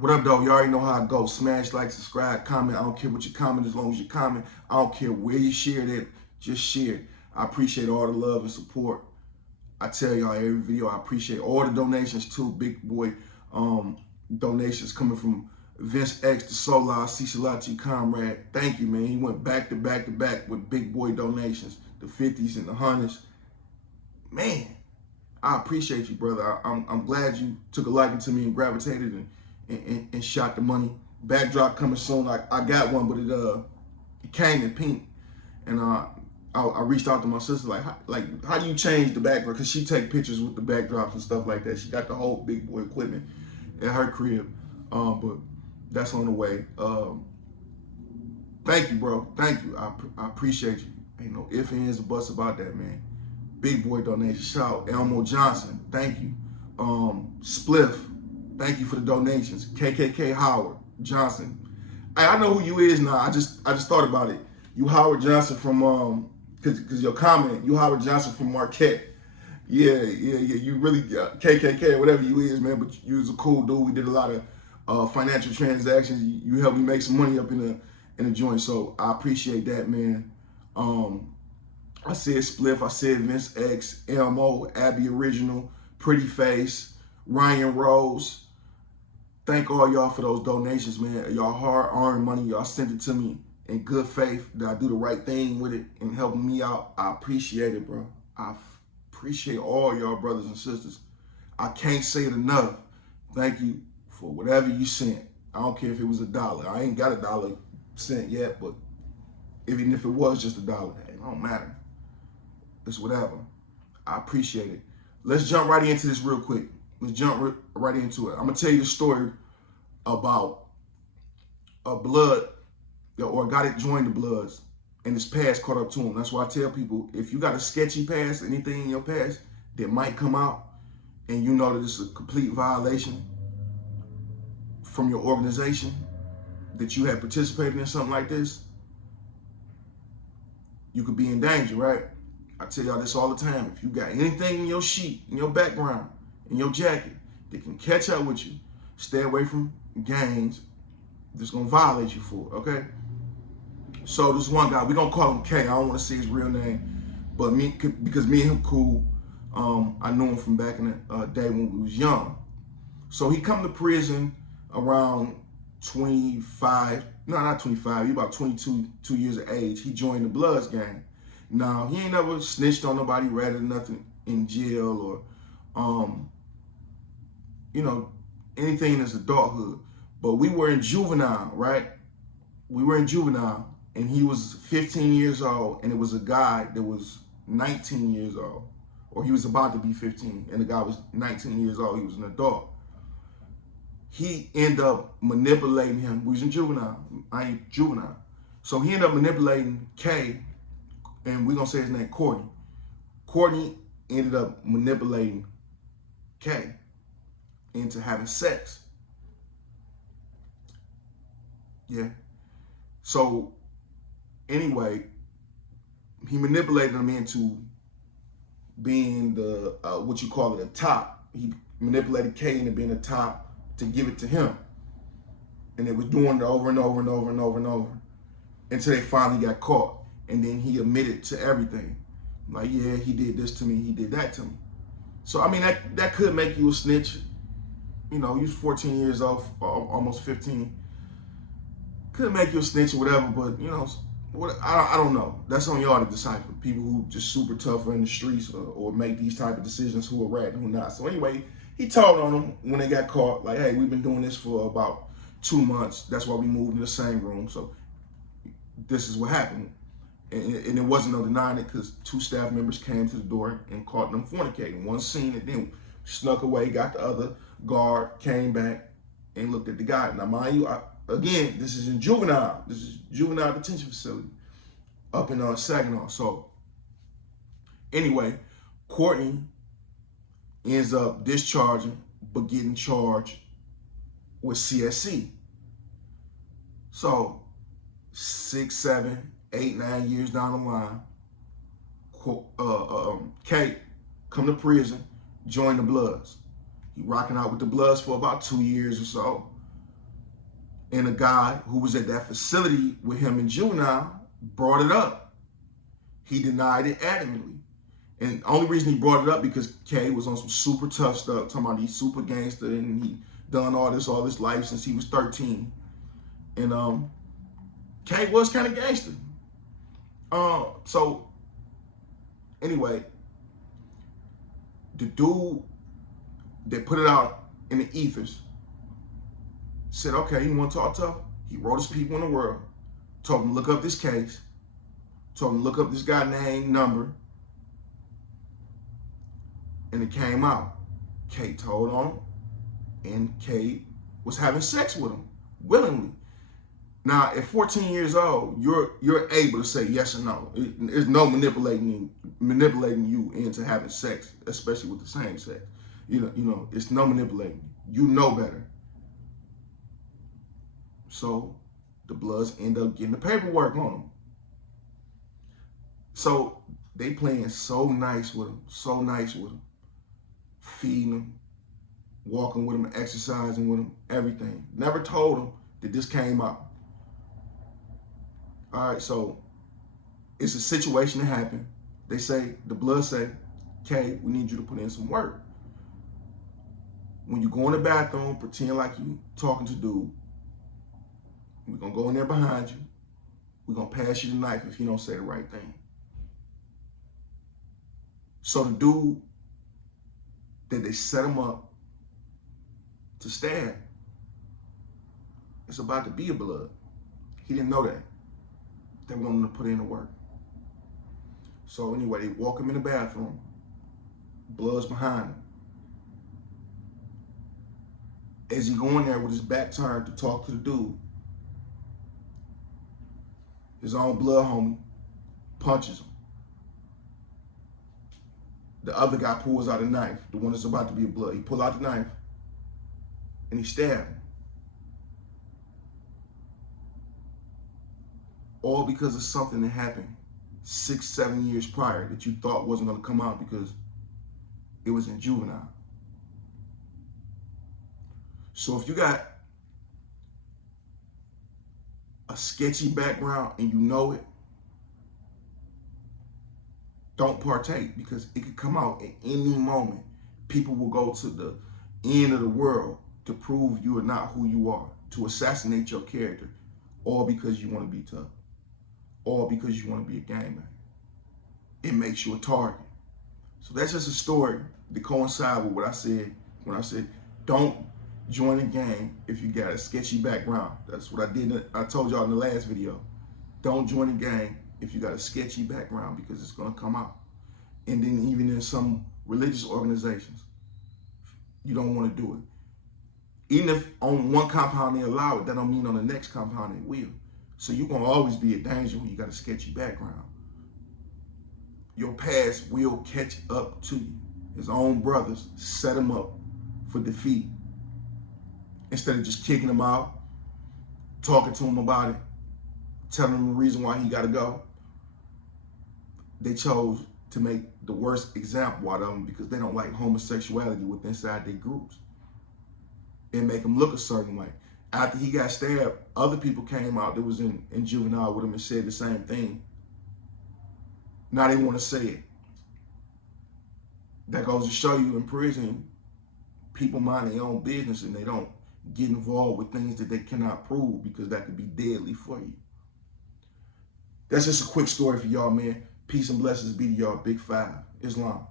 What up, though? You already know how it goes. Smash, like, subscribe, comment. I don't care what you comment as long as you comment. I don't care where you share it. Just share it. I appreciate all the love and support. I tell y'all every video, I appreciate all the donations too. Big boy donations coming from Vince X, the Solar, Cicilati Comrade. Thank you, man. He went back to back to back with big boy donations, the 50s and the 100s. Man, I appreciate you, brother. I'm glad you took a liking to me and gravitated and shot the money. Backdrop coming soon. I got one, but it came in pink, and I reached out to my sister like how do you change the background? Cause she take pictures with the backdrops and stuff like that. She got the whole big boy equipment at her crib, but that's on the way. Thank you, bro. Thank you. I appreciate you. Ain't no ifs, ands, or buts about that, man. Big boy donation. Shout out Elmo Johnson. Thank you. Spliff. Thank you for the donations. KKK Howard Johnson. I know who you is now. I just thought about it. You Howard Johnson from cause your comment. You Howard Johnson from Marquette. Yeah. You really KKK whatever you is, man. But you was a cool dude. We did a lot of financial transactions. You helped me make some money up in the joint. So I appreciate that, man. I said Spliff, I said Vince X, Elmo, Abby Original, Pretty Face, Ryan Rose. Thank all y'all for those donations, man. Y'all hard-earned money. Y'all sent it to me in good faith that I do the right thing with it and helping me out. I appreciate it, bro. I appreciate all y'all brothers and sisters. I can't say it enough. Thank you for whatever you sent. I don't care if it was $1. I ain't got $1 sent yet, but even if it was just $1, it don't matter. It's whatever. I appreciate it. Let's jump right into this real quick. Let's jump right into it. I'm going to tell you the story about a blood or a guy that joined the Bloods and his past caught up to him. That's why I tell people, if you got a sketchy past, anything in your past that might come out and you know that it's a complete violation from your organization, that you have participated in something like this, you could be in danger, right? I tell y'all this all the time. If you got anything in your sheet, in your background, in your jacket that can catch up with you, stay away from gangs that's gonna violate you for it, okay? So this one guy, we're gonna call him K. I don't wanna say his real name, but because me and him cool, I knew him from back in the day when we was young. So he come to prison around 25, no, not 25, he about 22 years of age. He joined the Bloods gang. Now, he ain't never snitched on nobody, ratted nothing in jail or, you know, anything in his adulthood. But we were in juvenile, right? We were in juvenile, and he was 15 years old, and it was a guy that was 19 years old, or he was about to be 15, and the guy was 19 years old. He was an adult. He ended up manipulating him. We was in juvenile. I ain't juvenile. So he ended up manipulating K, and we're going to say his name, Courtney. Courtney ended up manipulating K into having sex. Yeah. So, anyway, he manipulated him into being the, what you call it, a top. He manipulated K into being a top to give it to him. And they were doing it over and over and over and over and over until they finally got caught. And then he admitted to everything. Like, yeah, he did this to me, he did that to me. So, I mean, that could make you a snitch. You know, you was 14 years old, almost 15. Could make you a snitch or whatever, but, you know, I don't know. That's on y'all to decipher. People who just super tough in the streets or make these type of decisions, who are rat and who not. So anyway, he told on them when they got caught, like, hey, we've been doing this for about 2 months. That's why we moved in the same room. So this is what happened. And it wasn't no denying it, because 2 staff members came to the door and caught them fornicating. One seen it, then snuck away, got the other guard, came back and looked at the guy. Now, mind you, again, this is in juvenile. This is juvenile detention facility up in Saginaw. So anyway, Courtney ends up discharging, but getting charged with CSC. So 6, 7, 8, 9 years down the line, Kate come to prison, join the Bloods. He rocking out with the Bloods for about 2 years or so. And a guy who was at that facility with him in juvenile brought it up. He denied it adamantly. And the only reason he brought it up because K was on some super tough stuff, talking about he's super gangster and he done all this life since he was 13. And K was kind of gangster. So anyway, the dude that put it out in the ethers said, okay, you want to talk tough? He wrote his people in the world, told them to look up this case, told them to look up this guy name, number, and it came out. Kate told on him, and Kate was having sex with him willingly. Now, at 14 years old, you're able to say yes or no. There's no manipulating you into having sex, especially with the same sex. You know, it's no manipulating. You know better. So the Bloods end up getting the paperwork on them. So they playing so nice with him, feeding him, walking with him, exercising with him, everything. Never told him that this came out. All right, so it's a situation that happened. They say, the Bloods say, Kay, we need you to put in some work. When you go in the bathroom, pretend like you talking to dude. We're going to go in there behind you. We're going to pass you the knife if you don't say the right thing. So the dude that they set him up to stab, it's about to be a Blood. He didn't know that. They want him to put in the work. So anyway, they walk him in the bathroom. Blood's behind him. As he going there with his back turned to talk to the dude, his own Blood homie punches him. The other guy pulls out a knife, the one that's about to be a Blood. He pulled out the knife and he stabbed him. All because of something that happened 6-7 years prior that you thought wasn't going to come out because it was in juvenile. So if you got a sketchy background and you know it, don't partake, because it could come out at any moment. People will go to the end of the world to prove you are not who you are, to assassinate your character, all because you want to be tough, all because you want to be a gangbanger. It makes you a target. So that's just a story to coincide with what I said when I said, don't join a gang if you got a sketchy background. That's what I did. I told y'all in the last video. Don't join a gang if you got a sketchy background, because it's going to come out. And then even in some religious organizations, you don't want to do it. Even if on one compound they allow it, that don't mean on the next compound they will. So you're going to always be a danger when you got a sketchy background. Your past will catch up to you. His own brothers set him up for defeat. Instead of just kicking him out, talking to him about it, telling him the reason why he got to go, they chose to make the worst example out of him because they don't like homosexuality within inside their groups. And make him look a certain way. After he got stabbed, other people came out that was in juvenile with him and said the same thing. Now they want to say it. That goes to show you in prison, people mind their own business and they don't get involved with things that they cannot prove because that could be deadly for you. That's just a quick story for y'all, man. Peace and blessings be to y'all. Big 5. Islam.